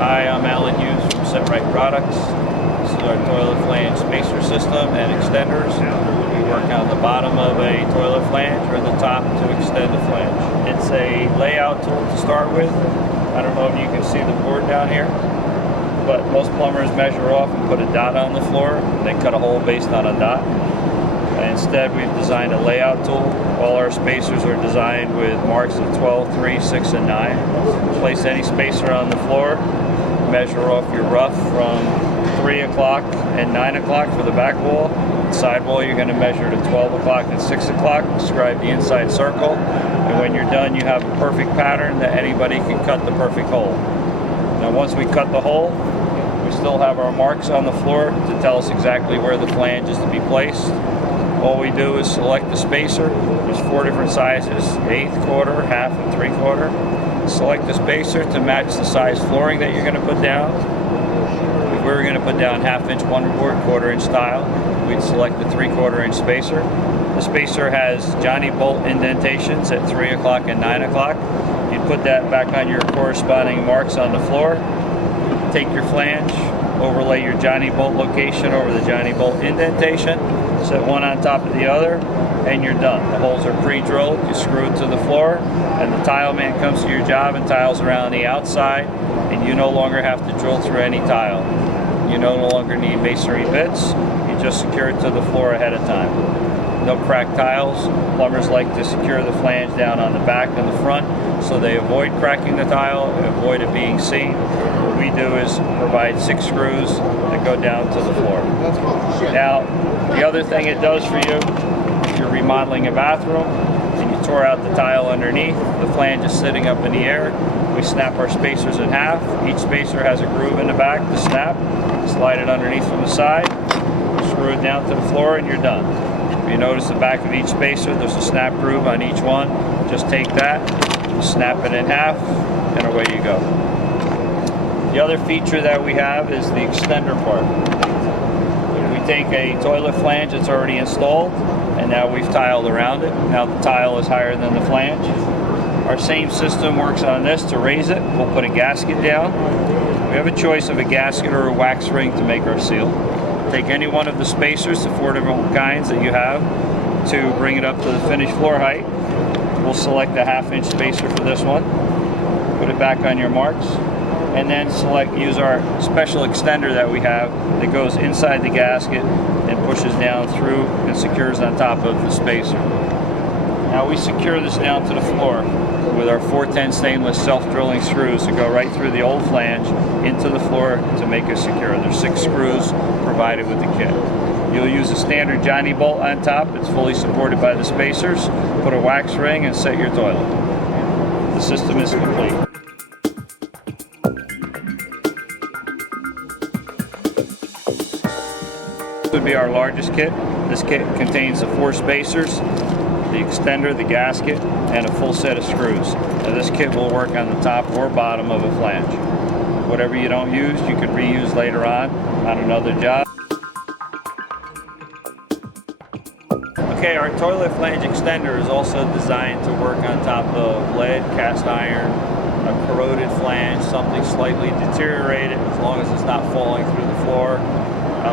Hi, I'm Alan Hughes from Set-Rite Products. This is our toilet flange spacer system and extenders. We work on the bottom of a toilet flange or the top to extend the flange. It's a layout tool to start with. I don't know if you can see the board down here, but most plumbers measure off and put a dot on the floor and then cut a hole based on a dot. Instead, we've designed a layout tool. All our spacers are designed with marks of 12, 3, 6, and 9. Place any spacer on the floor, measure off your rough from 3 o'clock and 9 o'clock for the back wall. The side wall, you're going to measure to 12 o'clock and 6 o'clock. Describe the inside circle. And when you're done, you have a perfect pattern that anybody can cut the perfect hole. Now, once we cut the hole, we still have our marks on the floor to tell us exactly where the flange is to be placed. All we do is select the spacer. There's 4 different sizes, 1/8, quarter, half, and 3/4. Select the spacer to match the size flooring that you're going to put down. If we were going to put down 1/2 inch wonderboard, 1/4 inch style, we'd select the 3/4 inch spacer. The spacer has Johnny bolt indentations at 3 o'clock and 9 o'clock. You'd put that back on your corresponding marks on the floor. Take your flange, overlay your Johnny bolt location over the Johnny bolt indentation, set one on top of the other, and you're done. The holes are pre-drilled, you screw it to the floor, and the tile man comes to your job and tiles around the outside, and you no longer have to drill through any tile. You no longer need masonry bits, you just secure it to the floor ahead of time. No cracked tiles. Plumbers like to secure the flange down on the back and the front so they avoid cracking the tile, avoid it being seen. What we do is provide 6 screws that go down to the floor. Now, the other thing it does for you, if you're remodeling a bathroom and you tore out the tile underneath, the flange is sitting up in the air, we snap our spacers in half. Each spacer has a groove in the back to snap. Slide it underneath from the side, screw it down to the floor, and you're done. If you notice the back of each spacer, there's a snap groove on each one. Just take that, snap it in half, and away you go. The other feature that we have is the extender part. We take a toilet flange that's already installed, and now we've tiled around it. Now the tile is higher than the flange. Our same system works on this to raise it. We'll put a gasket down. We have a choice of a gasket or a wax ring to make our seal. Take any one of the spacers, the 4 different kinds that you have, to bring it up to the finished floor height. We'll select a 1/2 inch spacer for this one. Put it back on your marks, and then use our special extender that we have that goes inside the gasket and pushes down through and secures on top of the spacer. Now we secure this down to the floor with our 410 stainless self-drilling screws that go right through the old flange into the floor to make it secure. There's 6 screws provided with the kit. You'll use a standard Johnny bolt on top. It's fully supported by the spacers. Put a wax ring and set your toilet. The system is complete. This would be our largest kit. This kit contains the 4 spacers, the extender, the gasket, and a full set of screws. Now this kit will work on the top or bottom of a flange. Whatever you don't use, you could reuse later on another job. Okay, our toilet flange extender is also designed to work on top of lead, cast iron, a corroded flange, something slightly deteriorated, as long as it's not falling through the floor.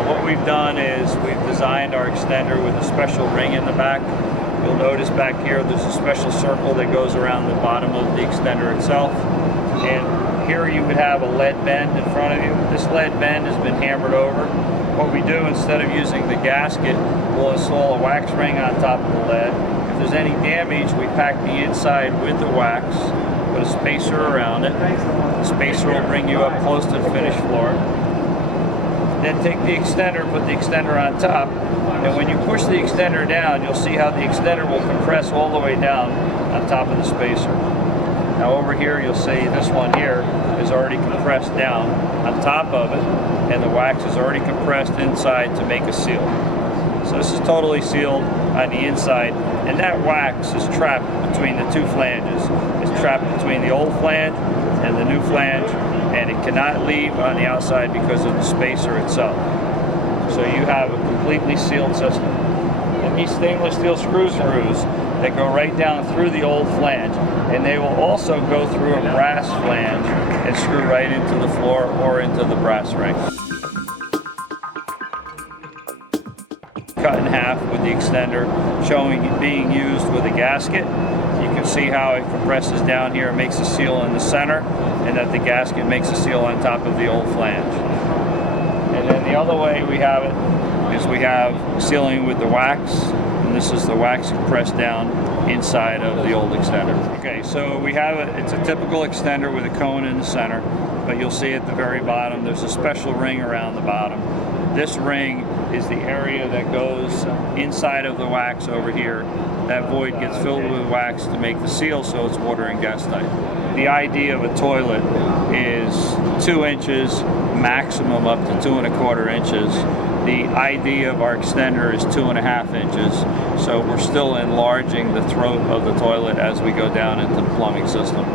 What we've done is we've designed our extender with a special ring in the back. You'll notice back here there's a special circle that goes around the bottom of the extender itself. And here you would have a lead bend in front of you. This lead bend has been hammered over. What we do, instead of using the gasket, we'll install a wax ring on top of the lead. If there's any damage, we pack the inside with the wax, put a spacer around it. The spacer will bring you up close to the finished floor. Then take the extender, put the extender on top, and when you push the extender down, you'll see how the extender will compress all the way down on top of the spacer. Now over here, you'll see this one here is already compressed down on top of it, and the wax is already compressed inside to make a seal. So this is totally sealed on the inside, and that wax is trapped between the 2 flanges. It's trapped between the old flange and the new flange, and it cannot leave on the outside because of the spacer itself. So you have a completely sealed system. And these stainless steel screws that go right down through the old flange, and they will also go through a brass flange and screw right into the floor or into the brass ring. Cut in half with the extender, showing it being used with a gasket. You can see how it compresses down here, makes a seal in the center, and that the gasket makes a seal on top of the old flange. And then the other way we have it is we have sealing with the wax, and this is the wax compressed down inside of the old extender. Okay, so we have it's a typical extender with a cone in the center, but you'll see at the very bottom there's a special ring around the bottom. This ring is the area that goes inside of the wax over here. That void gets filled with wax to make the seal so it's water and gas tight. The idea of a toilet is 2 inches, maximum up to 2 1/4 inches. The idea of our extender is 2 1/2 inches, so we're still enlarging the throat of the toilet as we go down into the plumbing system.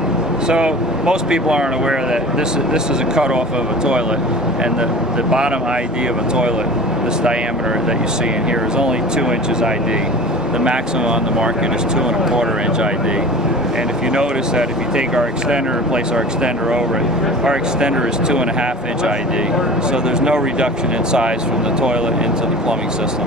So most people aren't aware that this is a cutoff of a toilet, and the bottom ID of a toilet, this diameter that you see in here, is only 2 inches ID. The maximum on the market is 2 1/4 inch ID. And if you notice that if you take our extender and place our extender over it, our extender is 2 1/2 inch ID. So there's no reduction in size from the toilet into the plumbing system.